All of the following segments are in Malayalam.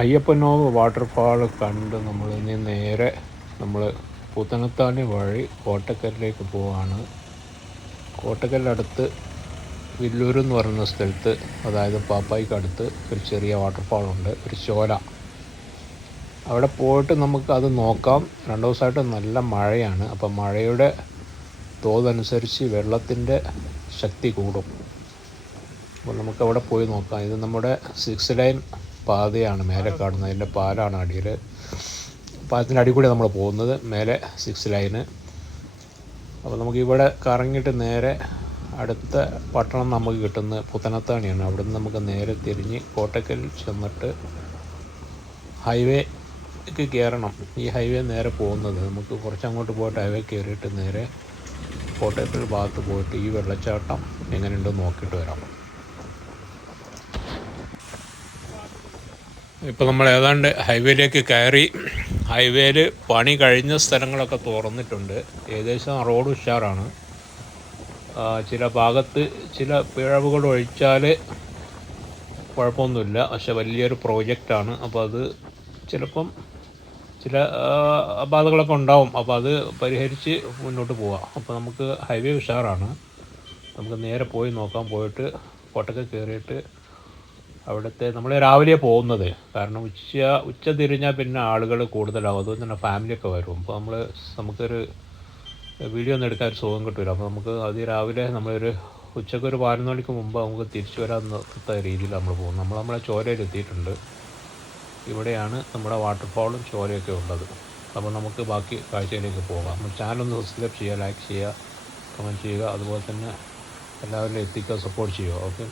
അയ്യപ്പനോവ് വാട്ടർഫാൾ കണ്ട് നമ്മൾ ഇനി നേരെ നമ്മൾ പുത്തനത്താണി വഴി കോട്ടക്കലിലേക്ക് പോവാണ്. കോട്ടക്കലിനടുത്ത് വില്ലൂർ എന്ന് പറയുന്ന സ്ഥലത്ത്, അതായത് പാപ്പായിക്കടുത്ത് ഒരു ചെറിയ വാട്ടർഫാളുണ്ട്, ഒരു ചോല. അവിടെ പോയിട്ട് നമുക്ക് അത് നോക്കാം. 2 ദിവസമായിട്ട് നല്ല മഴയാണ്. അപ്പം മഴയുടെ തോതനുസരിച്ച് വെള്ളത്തിൻ്റെ ശക്തി കൂടും. അപ്പോൾ നമുക്കവിടെ പോയി നോക്കാം. ഇത് നമ്മുടെ 6 ലൈൻ പാതയാണ് മേലെ കാണുന്നത്. അതിൻ്റെ പാലാണ് അടിയിൽ. പാലത്തിൻ്റെ അടി കൂടി നമ്മൾ പോകുന്നത്, മേലെ 6 ലൈന്. അപ്പോൾ നമുക്കിവിടെ കറങ്ങിയിട്ട് നേരെ അടുത്ത പട്ടണം നമുക്ക് കിട്ടുന്നത് പുത്തനത്താണിയാണ്. അവിടെ നിന്ന് നമുക്ക് നേരെ തിരിഞ്ഞ് കോട്ടക്കൽ ചെന്നിട്ട് ഹൈവേക്ക് കയറണം. ഈ ഹൈവേ നേരെ പോകുന്നത് നമുക്ക് കുറച്ചങ്ങോട്ട് പോയിട്ട് ഹൈവേ കയറിയിട്ട് നേരെ കോട്ടക്കൽ ഭാഗത്ത് പോയിട്ട് ഈ വെള്ളച്ചാട്ടം എങ്ങനെയുണ്ടെന്ന് നോക്കിയിട്ട് വരാം. ഇപ്പോൾ നമ്മൾ ഏതാണ്ട് ഹൈവേയിലേക്ക് കയറി. ഹൈവേയിൽ പണി കഴിഞ്ഞ സ്ഥലങ്ങളൊക്കെ തുറന്നിട്ടുണ്ട്. ഏകദേശം റോഡ് ഉഷാറാണ്. ചില ഭാഗത്ത് ചില പിഴവുകൾ ഒഴിച്ചാൽ കുഴപ്പമൊന്നുമില്ല. പക്ഷെ വലിയൊരു പ്രോജക്റ്റാണ്. അപ്പോൾ അത് ചിലപ്പം ചില അപാകതകളൊക്കെ ഉണ്ടാവും. അപ്പോൾ അത് പരിഹരിച്ച് മുന്നോട്ട് പോവാം. അപ്പോൾ നമുക്ക് ഹൈവേ ഉഷാറാണ്. നമുക്ക് നേരെ പോയി നോക്കാം. പോയിട്ട് കോട്ടക്കൽ കയറിയിട്ട് അവിടുത്തെ നമ്മൾ രാവിലെ പോകുന്നത്, കാരണം ഉച്ച തിരിഞ്ഞാൽ പിന്നെ ആളുകൾ കൂടുതലാവും. അതുകൊണ്ട് തന്നെ ഫാമിലിയൊക്കെ വരും. അപ്പോൾ നമുക്കൊരു വീഡിയോ ഒന്നും എടുക്കാൻ ഒരു സുഖം കിട്ടില്ല. അപ്പോൾ നമുക്ക് രാവിലെ നമ്മളൊരു ഉച്ചക്കൊരു 11 മണിക്ക് മുമ്പ് നമുക്ക് തിരിച്ചു വരാത്ത രീതിയിൽ നമ്മൾ പോകും. നമ്മളെ ചോലയിൽ എത്തിയിട്ടുണ്ട്. ഇവിടെയാണ് നമ്മുടെ വാട്ടർഫാളും ചോലയൊക്കെ ഉള്ളത്. അപ്പോൾ നമുക്ക് ബാക്കി കാഴ്ചയിലേക്ക് പോകാം. നമ്മൾ ചാനലൊന്ന് സബ്സ്ക്രൈബ് ചെയ്യുക, ലൈക്ക് ചെയ്യുക, കമൻറ്റ് ചെയ്യുക. അതുപോലെ തന്നെ എല്ലാവരിലും എത്തിക്കുക, സപ്പോർട്ട് ചെയ്യുക. ഓക്കെ.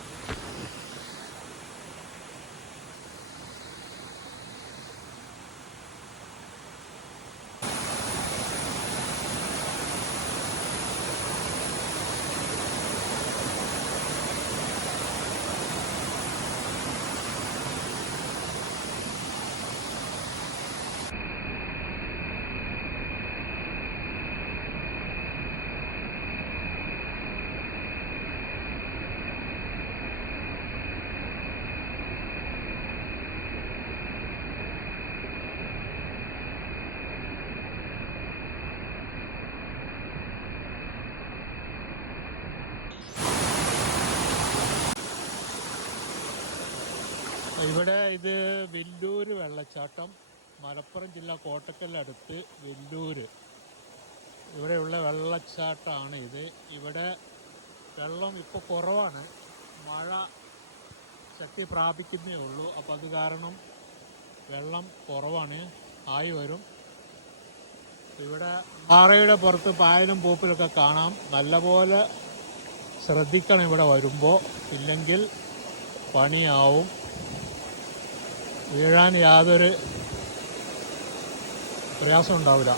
ഇവിടെ ഇത് വില്ലൂർ വെള്ളച്ചാട്ടം, മലപ്പുറം ജില്ല കോട്ടക്കലിനടുത്ത് വില്ലൂർ. ഇവിടെയുള്ള വെള്ളച്ചാട്ടമാണ് ഇത്. ഇവിടെ വെള്ളം ഇപ്പോൾ കുറവാണ്, മഴ ശക്തി പ്രാപിക്കുന്നേ ഉള്ളൂ. അപ്പോൾ അത് കാരണം വെള്ളം കുറവാണ്, ആയി വരും. ഇവിടെ പാറയുടെ പുറത്ത് പായലും പൂപ്പിലൊക്കെ കാണാം. നല്ലപോലെ ശ്രദ്ധിക്കണം ഇവിടെ വരുമ്പോൾ, ഇല്ലെങ്കിൽ പണിയാവും. വീഴാൻ യാതൊരു പ്രയാസം ഉണ്ടാവില്ല.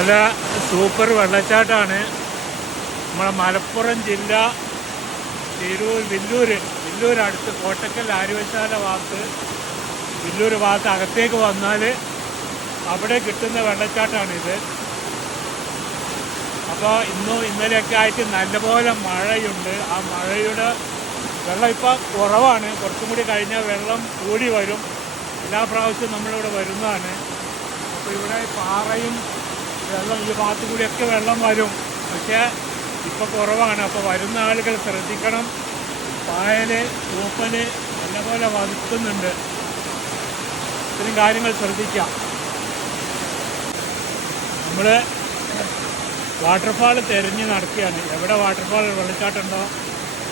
നല്ല സൂപ്പർ വെള്ളച്ചാട്ടമാണ്. നമ്മളെ മലപ്പുറം ജില്ല വില്ലൂർ അടുത്ത് കോട്ടക്കൽ ആര്യവശാല ഭാഗത്ത് വില്ലൂർ ഭാഗത്ത് അകത്തേക്ക് വന്നാൽ അവിടെ കിട്ടുന്ന വെള്ളച്ചാട്ടമാണിത്. അപ്പോൾ ഇന്നും ഇന്നലെയൊക്കെ ആയിട്ട് നല്ലപോലെ മഴയുണ്ട്. ആ മഴയുടെ വെള്ളം ഇപ്പോൾ കുറവാണ്. കുറച്ചും കൂടി കഴിഞ്ഞാൽ വെള്ളം കൂടി വരും. എല്ലാ പ്രാവശ്യവും നമ്മളിവിടെ വരുന്നതാണ്. അപ്പോൾ ഇവിടെ പാറയും വെള്ളം ഈ ഭാഗത്തു കൂടിയൊക്കെ വെള്ളം വരും. പക്ഷേ ഇപ്പോൾ കുറവാണ്. അപ്പോൾ വരുന്ന ആളുകൾ ശ്രദ്ധിക്കണം. പായൽ പൂപ്പൽ നല്ലപോലെ വധിക്കുന്നുണ്ട്. ഇത്തരം കാര്യങ്ങൾ ശ്രദ്ധിക്കാം. നമ്മൾ വാട്ടർഫാൾ തിരഞ്ഞ് നടക്കുകയാണ്. എവിടെ വാട്ടർഫാൾ വെള്ളച്ചാട്ടമുണ്ടോ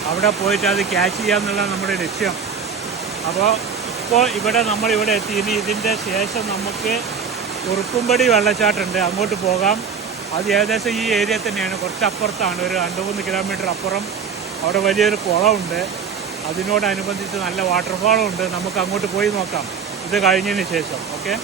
അവിടെ പോയിട്ട് അത് ക്യാച്ച് ചെയ്യാമെന്നുള്ളതാണ് നമ്മുടെ ലക്ഷ്യം. അപ്പോൾ ഇപ്പോൾ നമ്മളിവിടെ എത്തി. ഇനി ഇതിൻ്റെ ശേഷം നമുക്ക് കുറുപ്പുംപടി വെള്ളച്ചാട്ടമുണ്ട്, അങ്ങോട്ട് പോകാം. അത് ഏകദേശം ഈ ഏരിയ തന്നെയാണ്, കുറച്ചപ്പുറത്താണ്. ഒരു 2-3 കിലോമീറ്റർ അപ്പുറം അവിടെ വലിയൊരു കുളമുണ്ട്. അതിനോടനുബന്ധിച്ച് നല്ല വാട്ടർഫാളും ഉണ്ട്. നമുക്ക് അങ്ങോട്ട് പോയി നോക്കാം ഇത് കഴിഞ്ഞതിന് ശേഷം. ഓക്കെ.